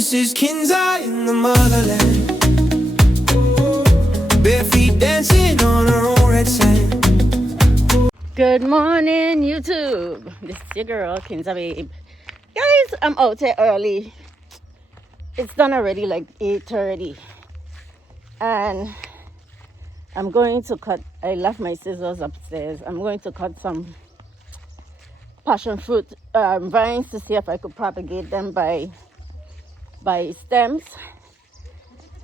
This is Kinza in the motherland. Bare feet dancing on our own red sand. Good morning, YouTube. This is your girl, Kinza Babe. Guys, I'm out here early. It's done already, like 8:30. And I'm going to cut, I left my scissors upstairs. I'm going to cut some passion fruit vines to see if I could propagate them by stems,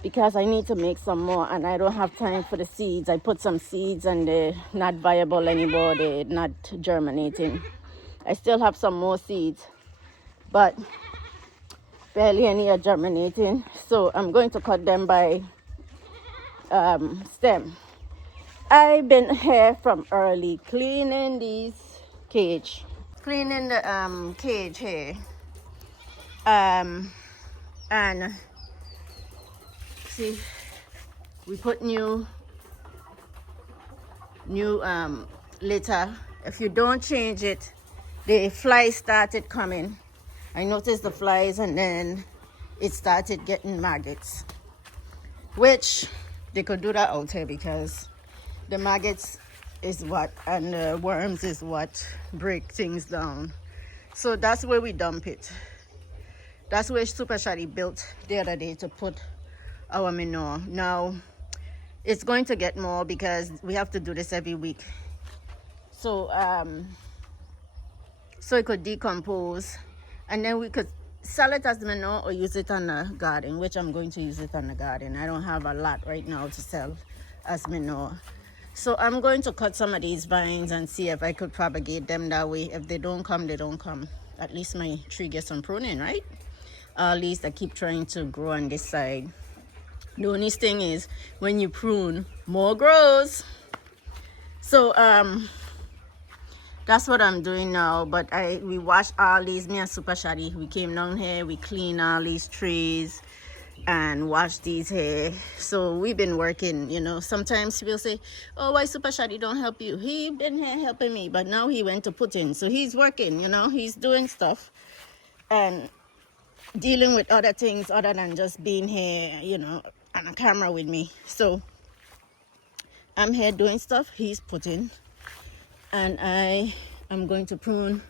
because I need to make some more and I don't have time for the seeds. I put some seeds and they're not viable anymore. They're not germinating. I still have some more seeds, but barely any are germinating. So I'm going to cut them by stem. I've been here from early cleaning these cage. Cleaning the cage here. And see, we put new litter. If you don't change it, the flies started coming. I noticed the flies, and then it started getting maggots, which they could do that out here because the maggots is what, and the worms is what break things down. So that's where we dump it. That's where Super Shady built the other day to put our manure. Now it's going to get more because we have to do this every week. So so it could decompose, and then we could sell it as manure or use it on the garden, which I'm going to use it on the garden. I don't have a lot right now to sell as manure. So I'm going to cut some of these vines and see if I could propagate them that way. If they don't come, they don't come. At least my tree gets some pruning, right? At least I keep trying to grow on this side. The only thing is, when you prune, more grows. So that's what I'm doing now. But we washed all these, me and Super Shady, we came down here, we cleaned all these trees and washed these here. So we've been working, you know. Sometimes people say, oh, why Super Shady don't help you? He been here helping me, but now he went to put in. So he's working, you know, he's doing stuff and dealing with other things other than just being here, you know, on a camera with me. So I'm here doing stuff, he's putting, and I am going to prune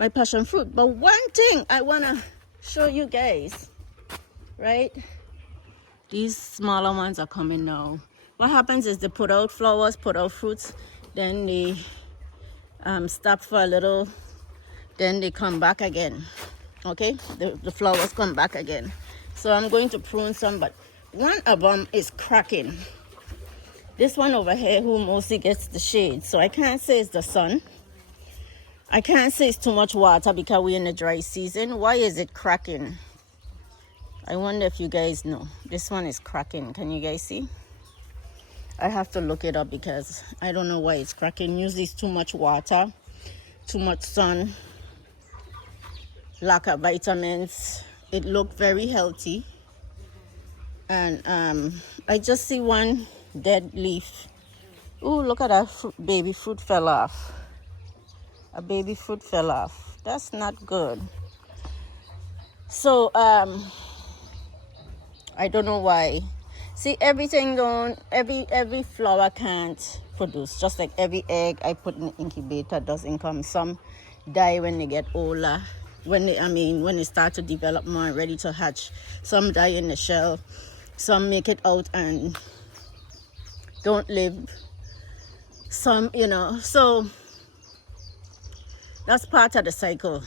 my passion fruit. But one thing I want to show you guys, right? These smaller ones are coming now. What happens is they put out flowers, put out fruits, then they stop for a little, then they come back again. Okay, the flowers come back again. So I'm going to prune some, but one of them is cracking. This one over here, who mostly gets the shade, so I can't say it's the sun. I can't say it's too much water because we're in the dry season. Why is it cracking? I wonder if you guys know. This one is cracking. Can you guys see? I have to look it up because I don't know why it's cracking. Usually it's too much water, too much sun, lack of vitamins. It looked very healthy, and I just see one dead leaf. Oh, look at that baby fruit fell off. A baby fruit fell off. That's not good. So I don't know why. See, everything don't, every flower can't produce. Just like every egg I put in the incubator doesn't come. Some die when they get older. When they start to develop more and ready to hatch. Some die in the shell. Some make it out and don't live. Some, you know, so that's part of the cycle.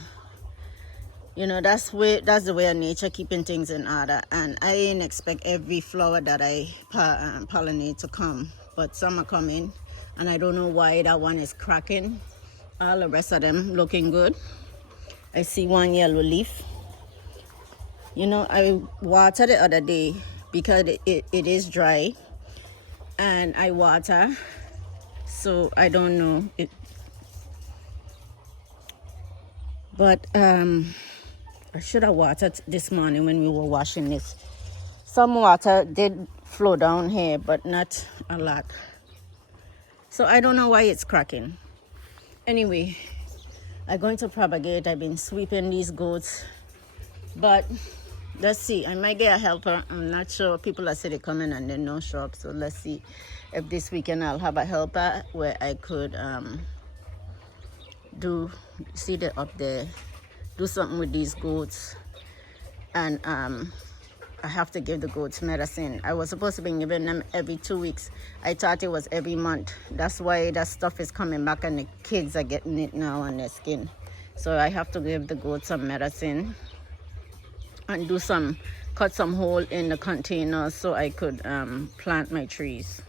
You know, that's the way of nature keeping things in order. And I didn't expect every flower that I pollinate to come, but some are coming, and I don't know why that one is cracking. All the rest of them looking good. I see one yellow leaf. You know, I watered the other day because it is dry, and I water, so I don't know it. But I should have watered this morning when we were washing this. Some water did flow down here, but not a lot. So I don't know why it's cracking. Anyway, I'm going to propagate. I've been sweeping these goats, but Let's see. I might get a helper. I'm not sure. People are saying they're coming and they no show up. So let's see if this weekend I'll have a helper where I could do, see that up there, do something with these goats. And I have to give the goats medicine. I was supposed to be giving them every 2 weeks. I thought it was every month. That's why that stuff is coming back and the kids are getting it now on their skin. So I have to give the goats some medicine and do some, cut some hole in the containers so I could plant my trees.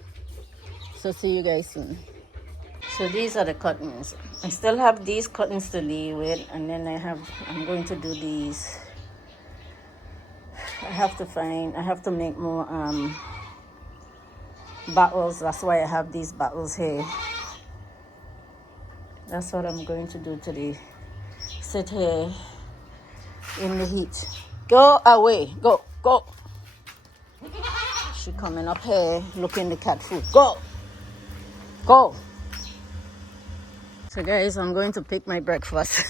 So see you guys soon. So these are the cuttings. I still have these cuttings to leave with, and then I'm going to do these. I have to make more bottles. That's why I have these bottles here. That's what I'm going to do today. Sit here in the heat. Go away. Go. She coming up here looking the cat food. Go. So guys, I'm going to pick my breakfast.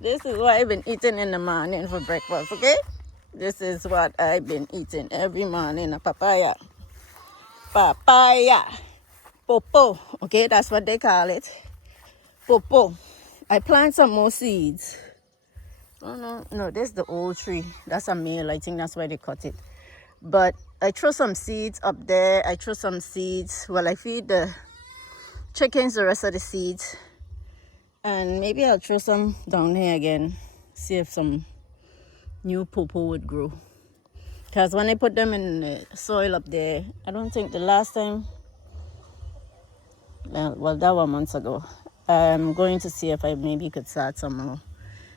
This is what I've been eating in the morning for breakfast, okay? This is what I've been eating every morning, a papaya. Popo, okay? That's what they call it. Popo. I plant some more seeds. Oh, no, this is the old tree. That's a male. I think that's why they cut it. But I throw some seeds up there. I throw some seeds. Well, I feed the chickens the rest of the seeds. And maybe I'll throw some down here again. See if some new popo would grow. Because when I put them in the soil up there, I don't think the last time, well, that was months ago. I'm going to see if I maybe could start some more.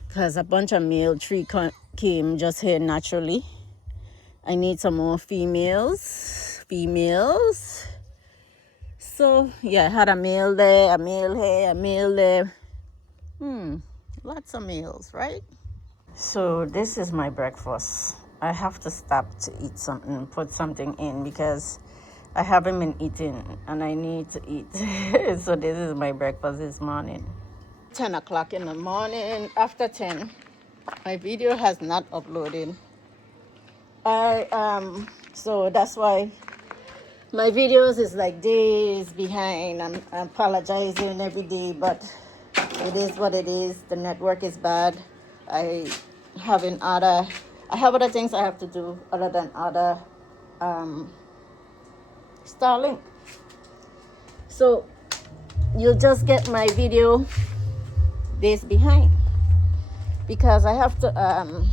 Because a bunch of male tree came just here naturally. I need some more females. So, yeah, I had a male there, a male here, a male there. Lots of males, right? So this is my breakfast. I have to stop to eat something, put something in because I haven't been eating and I need to eat. So this is my breakfast this morning. 10 o'clock in the morning. After 10, my video has not uploaded. So that's why my videos is like days behind. I'm apologizing every day, but it is what it is. The network is bad. I have other things I have to do other than Starlink. So you'll just get my video days behind because I have to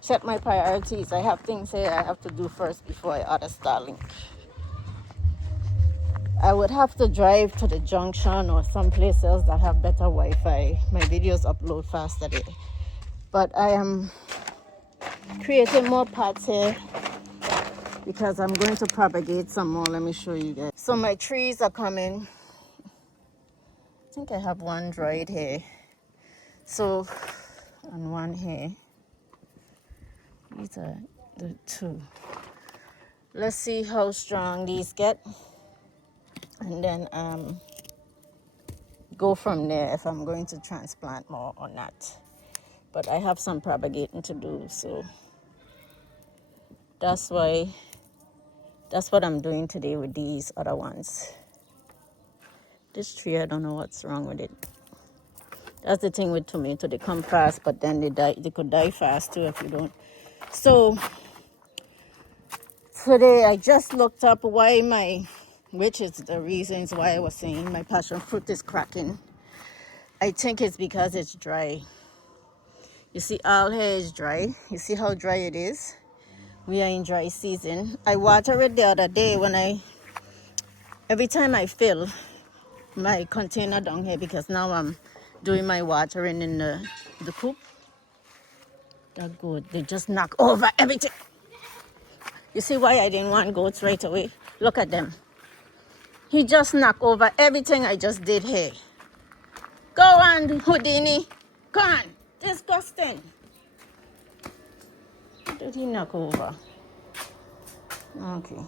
set my priorities. I have things here I have to do first before I order Starlink. I would have to drive to the junction or someplace else that have better Wi-Fi. My videos upload faster there. But I am creating more pots here because I'm going to propagate some more. Let me show you guys. So my trees are coming. I think I have one dried here. So, and one here. These are the two. Let's see how strong these get. And then go from there if I'm going to transplant more or not. But I have some propagating to do, so that's what I'm doing today with these other ones. This tree, I don't know what's wrong with it. That's the thing with tomato, they come fast, but then they die. They could die fast too if you don't. So today I just looked up which is the reasons why I was saying my passion fruit is cracking. I think it's because it's dry. You see, all here is dry. You see how dry it is? We are in dry season. I watered it the other day every time I fill my container down here because now I'm doing my watering in the coop. That's good. They just knock over everything. You see why I didn't want goats right away? Look at them. He just knocked over everything I just did here. Go on, Houdini. Go on. Disgusting. What did he knock over? Okay.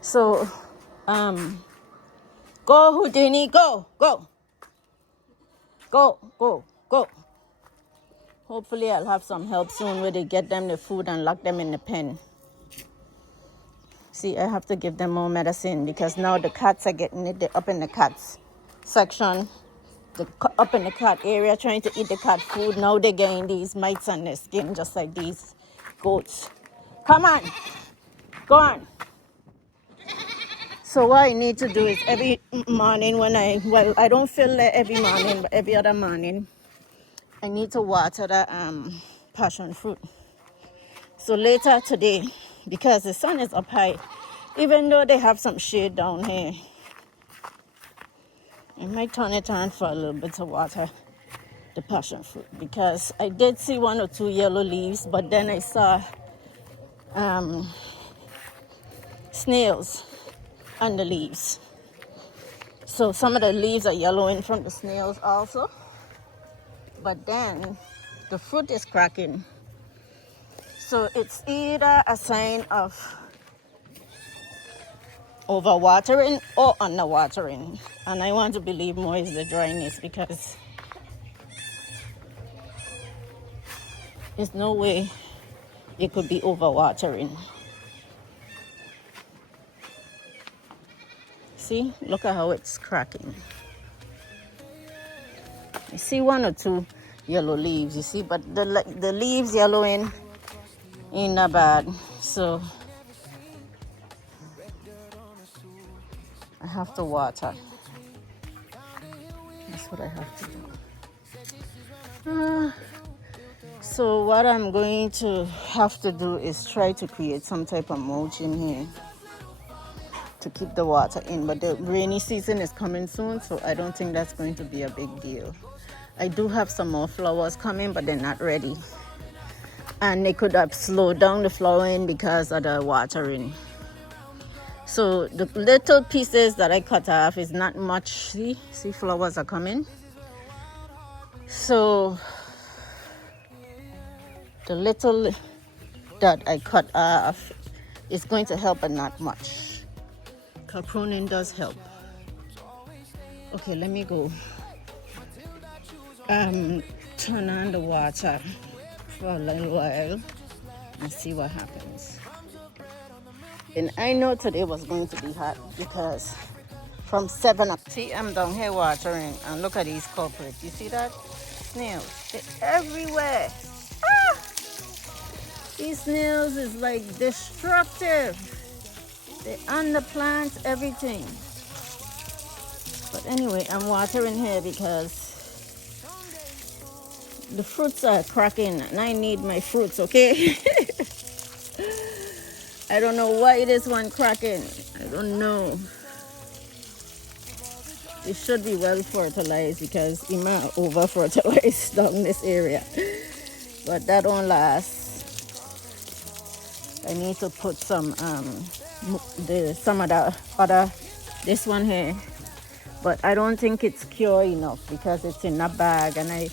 So, go, Houdini. Go. Hopefully I'll have some help soon where they get them the food and lock them in the pen. See, I have to give them more medicine because now the cats are getting it. They're up in the cats section, up in the cat area trying to eat the cat food. Now they're getting these mites on their skin just like these goats. Come on, go on. So what I need to do is every morning when I don't fill it every morning, but every other morning, I need to water the passion fruit. So later today, because the sun is up high, even though they have some shade down here, I might turn it on for a little bit to water the passion fruit, because I did see 1 or 2 yellow leaves, but then I saw snails on the leaves. So some of the leaves are yellowing from the snails also, but then the fruit is cracking. So it's either a sign of overwatering or underwatering, and I want to believe more is the dryness, because there's no way it could be overwatering. See, look at how it's cracking. I see 1 or 2 yellow leaves, you see, but the leaves yellowing ain't that bad. So I have to water. That's what I have to do. So what I'm going to have to do is try to create some type of mulch in here to keep the water in, but the rainy season is coming soon, so I don't think that's going to be a big deal. I do have some more flowers coming, but they're not ready, and they could have slowed down the flowering because of the watering. So the little pieces that I cut off is not much. See flowers are coming. So the little that I cut off is going to help, but not much. Pruning does help. Okay, let me go turn on the water for a little while and see what happens. And I know today was going to be hot because from 7 up, see, I'm down here watering, and look at these culprits. You see that? Snails, they're everywhere. Ah! These snails is like destructive. They're on the plants, everything. But anyway, I'm watering here because the fruits are cracking and I need my fruits, okay? I don't know why this one cracking. I don't know. It should be well fertilized because it might over fertilized down this area. But that don't last. I need to put some of the other, this one here, but I don't think it's pure enough because it's in a bag, and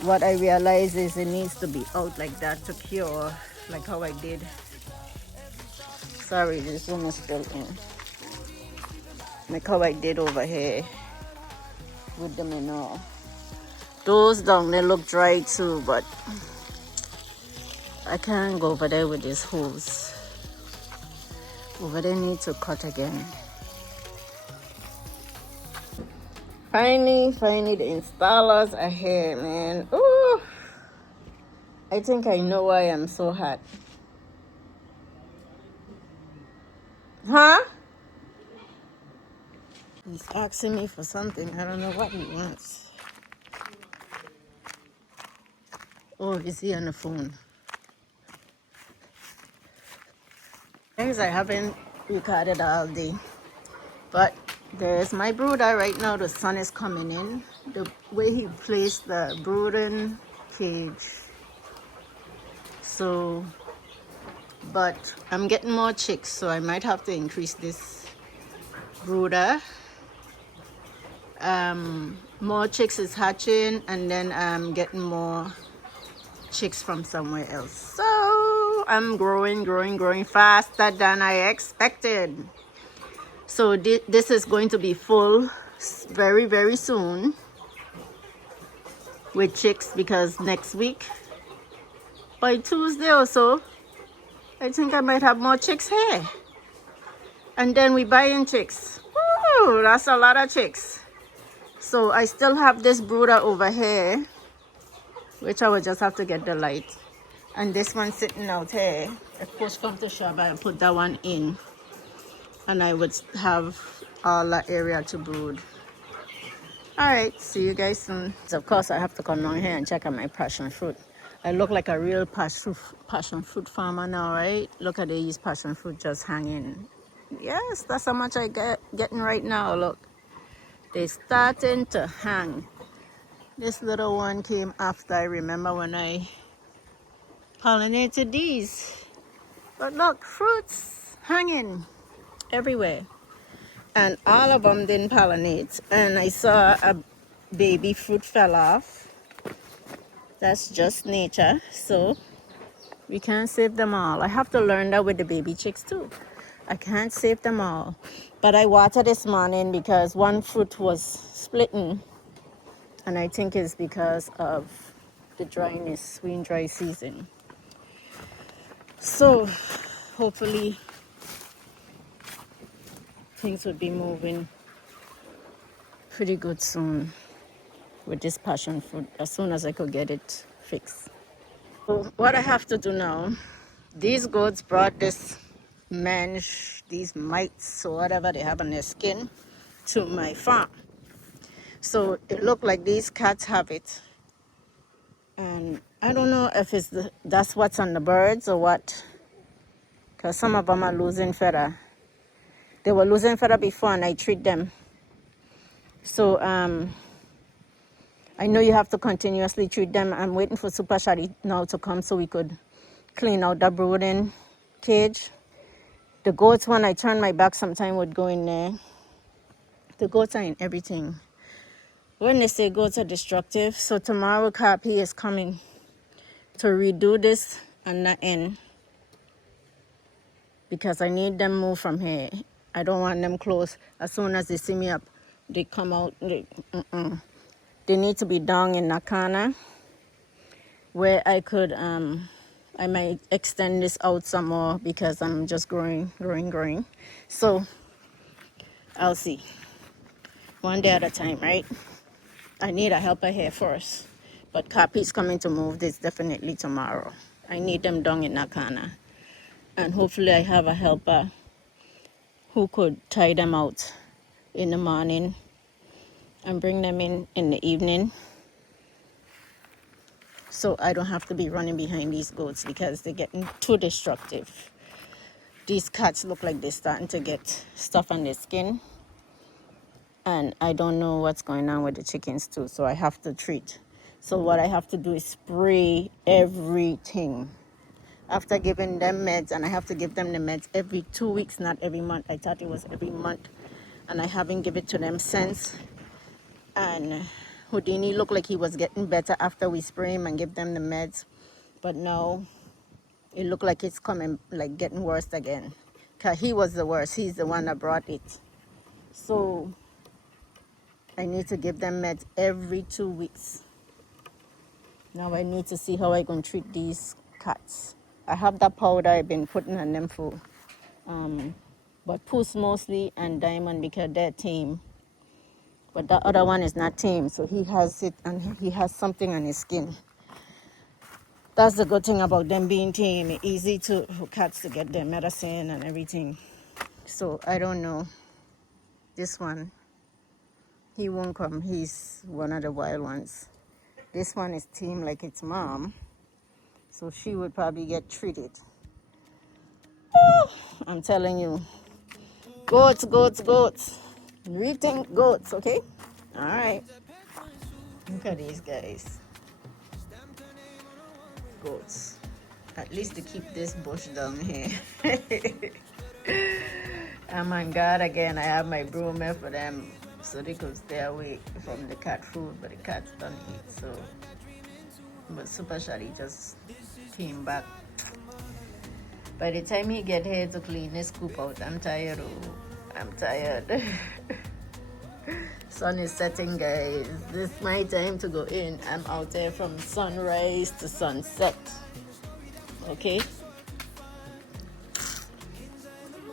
what I realize is it needs to be out like that to cure, like how I did. Sorry, this one is still in. Like how I did over here with the manure. Those down there look dry too, but I can't go over there with this hose. Over there need to cut again. Finally, the installers are here, man. Ooh, I think I know why I'm so hot. Huh? He's asking me for something. I don't know what he wants. Oh, is he on the phone? Guys, I haven't recorded all day, but there's my brooder right now. The sun is coming in. The way he placed the brooding cage. So, but I'm getting more chicks, so I might have to increase this brooder. More chicks is hatching, and then I'm getting more chicks from somewhere else. So I'm growing faster than I expected. So this is going to be full very soon. with chicks because next week, by Tuesday or so, I think I might have more chicks here. And then we buy in chicks. Woo, that's a lot of chicks. So I still have this brooder over here, which I will just have to get the light. And this one sitting out here. I push come to shop and put that one in. And I would have all that area to brood. Alright, see you guys soon. So of course I have to come down here and check out my passion fruit. I look like a real passion fruit farmer now, right? Look at these passion fruit just hanging. Yes, that's how much I getting right now. Look, they're starting to hang. This little one came after. I remember when I pollinated these. But look, fruits hanging everywhere. And all of them didn't pollinate. And I saw a baby fruit fell off. That's just nature. So we can't save them all. I have to learn that with the baby chicks too. I can't save them all. But I watered this morning because one fruit was splitting. And I think it's because of the dryness, wind dry season. So hopefully things would be moving pretty good soon with this passion fruit as soon as I could get it fixed. So what I have to do now, these goats brought this mange, these mites or whatever they have on their skin to my farm. So it looked like these cats have it. And I don't know if that's what's on the birds or what, because some of them are losing feather. They were losing feather before and I treat them. So I know you have to continuously treat them. I'm waiting for Super Shady now to come so we could clean out the brooding cage. The goats, when I turn my back, sometime would go in there. The goats are in everything. When they say goats are destructive, so tomorrow Cappy is coming to redo this and the end because I need them moved from here. I don't want them close. As soon as they see me up, they come out. They need to be down in that corner where I could, I might extend this out some more because I'm just growing. So I'll see. One day at a time, right? I need a helper here first. But Cappy's coming to move this definitely tomorrow. I need them down in that corner. And hopefully I have a helper who could tie them out in the morning and bring them in the evening. So I don't have to be running behind these goats because they're getting too destructive. These cats look like they're starting to get stuff on their skin. And I don't know what's going on with the chickens too, so I have to treat. So what I have to do is spray everything. After giving them meds, and I have to give them the meds every 2 weeks, not every month. I thought it was every month. And I haven't given it to them since. And Houdini looked like he was getting better after we spray him and give them the meds. But now, it looked like it's coming, like getting worse again. Because he was the worst. He's the one that brought it. So I need to give them meds every 2 weeks. Now I need to see how I can treat these cats. I have that powder I've been putting on them for. But Puss mostly and Diamond because they're tame. But the other one is not tame, so he has it and he has something on his skin. That's the good thing about them being tame. It's easy for cats to get their medicine and everything. So I don't know. This one, he won't come. He's one of the wild ones. This one is tame like its mom. So she would probably get treated. Oh, I'm telling you. Goats. Rethink goats, okay? All right. Look at these guys. Goats. At least to keep this bush down here. Oh my God, again, I have my broom here for them so they could stay away from the cat food, but the cats don't eat, so. But Super Shady just came back. By the time he get here to clean his coop out, I'm tired. Oh, I'm tired. Sun is setting, guys. This is my time to go in. I'm out there from sunrise to sunset. Okay?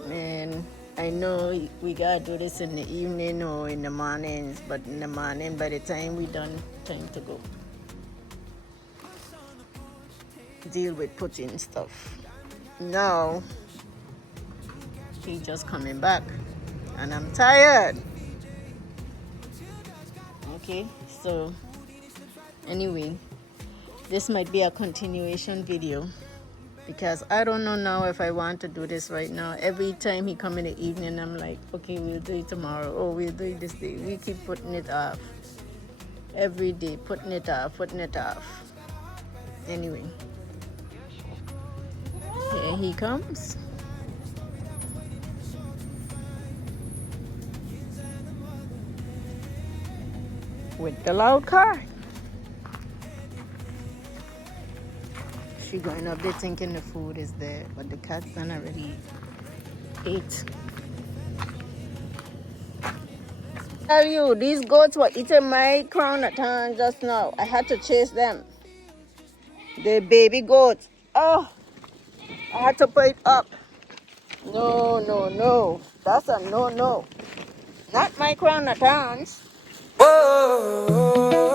Man, I know we gotta do this in the evening or in the mornings, but in the morning, by the time we done, time to go. Deal with putting stuff. Now, he just coming back, and I'm tired. Okay, so anyway, this might be a continuation video because I don't know now if I want to do this right now. Every time he come in the evening, I'm like, okay, we'll do it tomorrow. Oh, we'll do it this day. We keep putting it off. Every day, putting it off. Anyway, here he comes. With the loud car. She going up there thinking the food is there, but the cat's done already ate. Tell you, these goats were eating my crown at hand just now. I had to chase them. The baby goats. Oh, I had to put it up. No. That's a no. Not my crown at hands. Whoa.